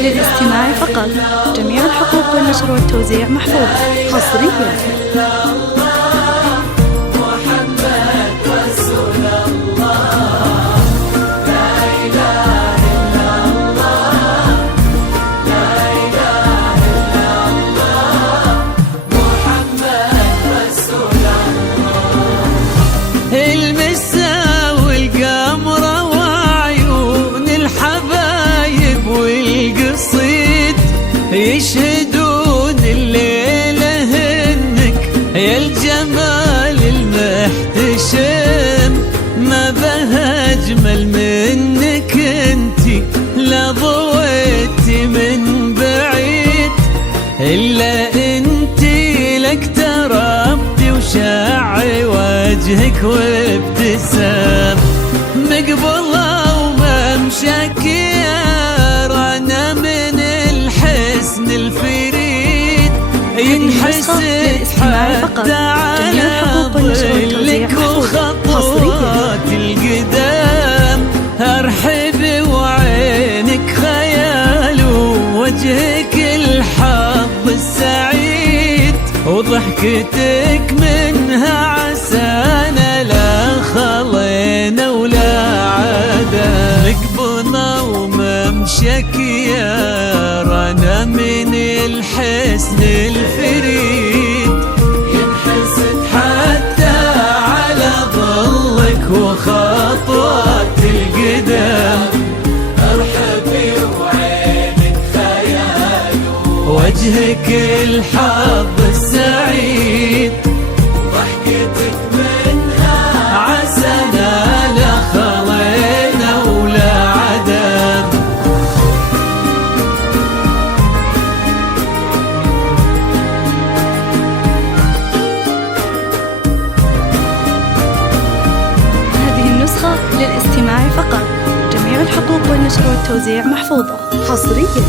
للاستماع فقط. جميع الحقوق والنشر والتوزيع محفوظ حصريا. يشهدون الليلة هنك يا الجمال المحتشم، ما بها أجمل منك انتي، لا ضويتي من بعيد إلا انتي، لك تربتي وشعي وجهك وابتسام، مقبلة وممشاك أنا من الحسن الفريد، ينحسد حتى على ظلك وخطوات القدام، أرحب وعينك خيال ووجهك الحظ السعيد، وضحكتك منها عسانا لا خلينا ولا عدا، مقبضة وممشك يا رانا من الحسن الفريد، ينحسد حتى على ظلك وخطوات القدام، ارحبي وعينك خيال وجهك الحظ السعيد، ضحكتك منها عسانا لا خلينا ولا عدم. للاستماع فقط. جميع الحقوق والنشر والتوزيع محفوظة حصريا.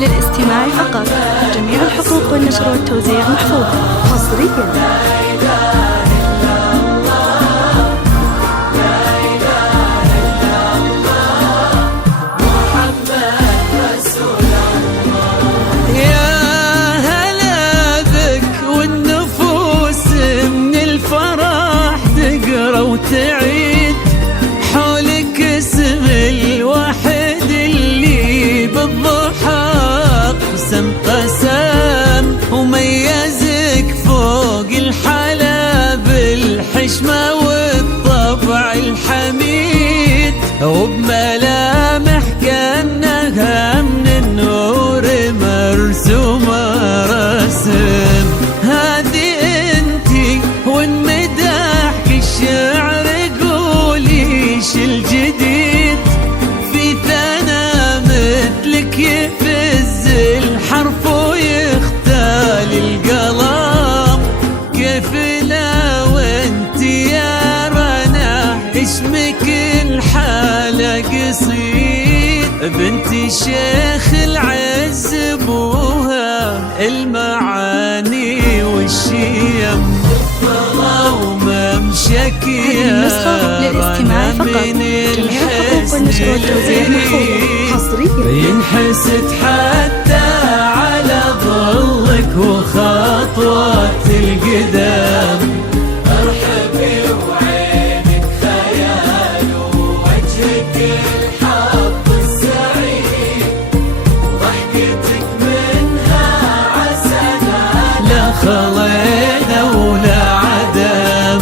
للاستماع فقط. جميع الحقوق والنشر والتوزيع محفوظة حصريا. وتعيد حولك اسم الواحد اللي بالضحى قسم وميزك فوق الحلا بالحشمة والطبع الحميد، وبملامح كأنها من النور مرسومة رسم، هذه انتي وانمدحك الشعر قوليش الجديد، في ثنا مثلك يفز الحرف ويختال القلم، كيف لا وانتي يا رنا اسمك الحالة قصيد، بنتي شيخ العز بوها المعاني والشيم، وممشك يا للاستماع فقط. جميع الحقوق والنشر والتوزيع محفوظة حصريا. ينحسد حتى على ظلك وخطوات القدام، ارحبي وعينك خيال ووجهك الحظ السعيد، ضحكتك منها عسانا لا خلينا ولا عدم.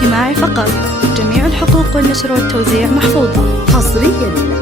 الاستماع فقط. جميع الحقوق والنشر والتوزيع محفوظة حصرياً.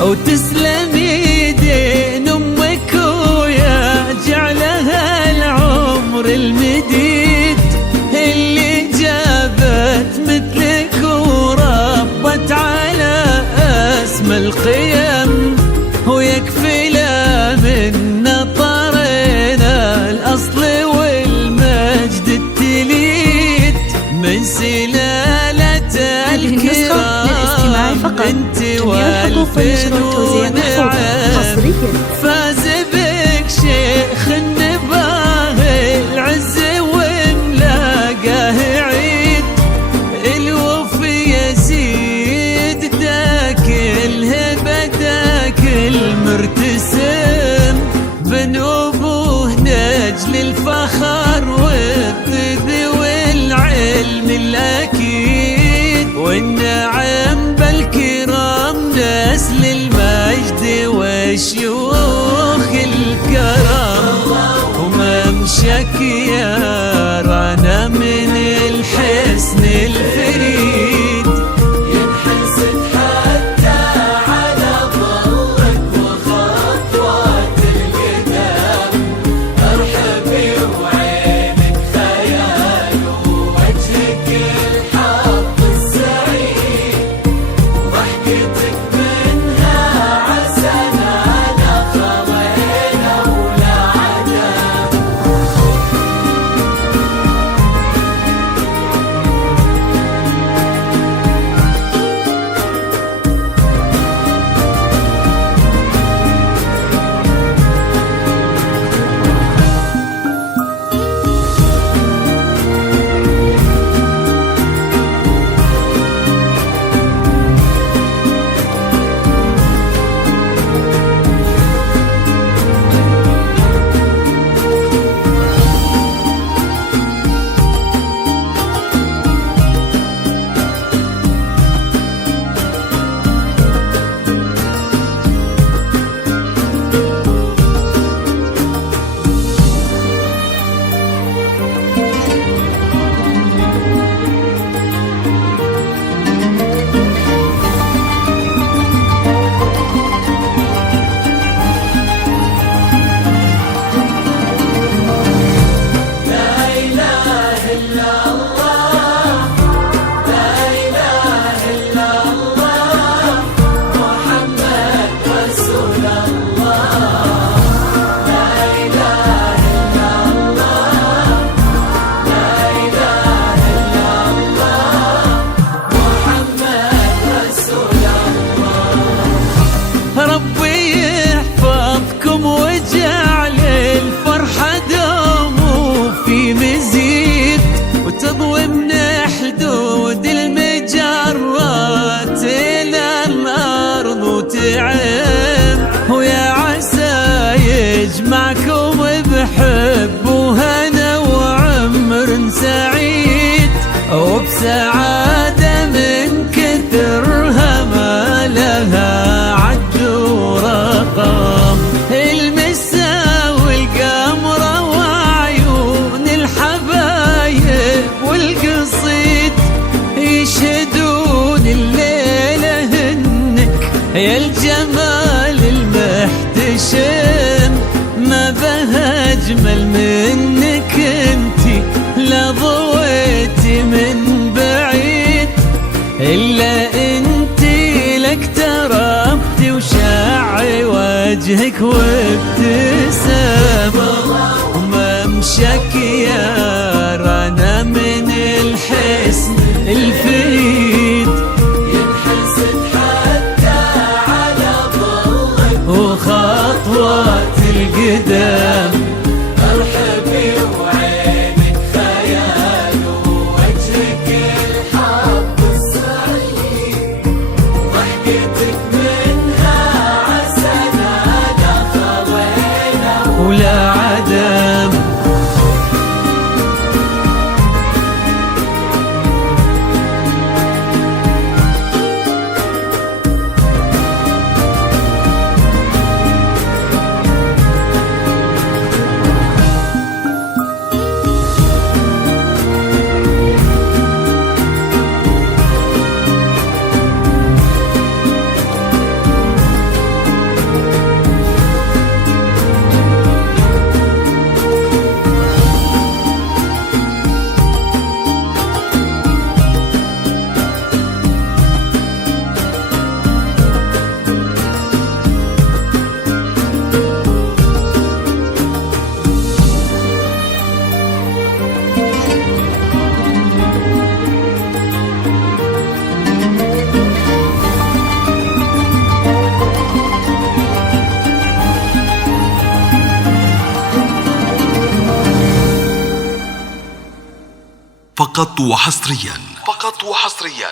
وتسلم يدين امك ويا جعلها العمر المديد اللي جابت مثلك وربت على اسم القيم، ويكفي لا من طرينا الاصل والمجد التليد من سلالة الكرام انت والفنون عام. فاز بك شيخ النباه العز وملاقاه عيد الوفي يزيد داك الهبة داك المرتسم بن ابوه نجل الفخر والطب والعلم الاكيد والنعم بالكرام نسل المجد وشيوخ الكرم وممشك يا رانا من الحسن الفريد ينحسد حتى على ظلك وخطوات القدام. ارحبي وعينك خيال ووجهك الحظ السعيد ضحكتك منها عسنا لا خضينا ولا عدم. ربي يحفظكم وجعل الفرحة دوم في مزيد وتضوي من حدود المجرات إلى الأرض وتعم، ويا عسى يجمعكم بحب وهنا وعمر سعيد وبسعادة من كثرها ما لها عد ورقم. المسا والقمرة وعيون الحبايب والقصيد يشهدون الليلة هنك يا الجمال المحتشم. ما بها أجمل منك انتي لا ضويتي من بعيد إلا انتي لك تربتي وشاعي وجهك وابتسام وممشك يا رانا من الحسن الفريد ينحسد حتى القدام. مرحبي وعينك خيال ووجهك الحظ السعيد، ضحكتك منها عسنا دخلنا ولا عدم. فقط وحصريا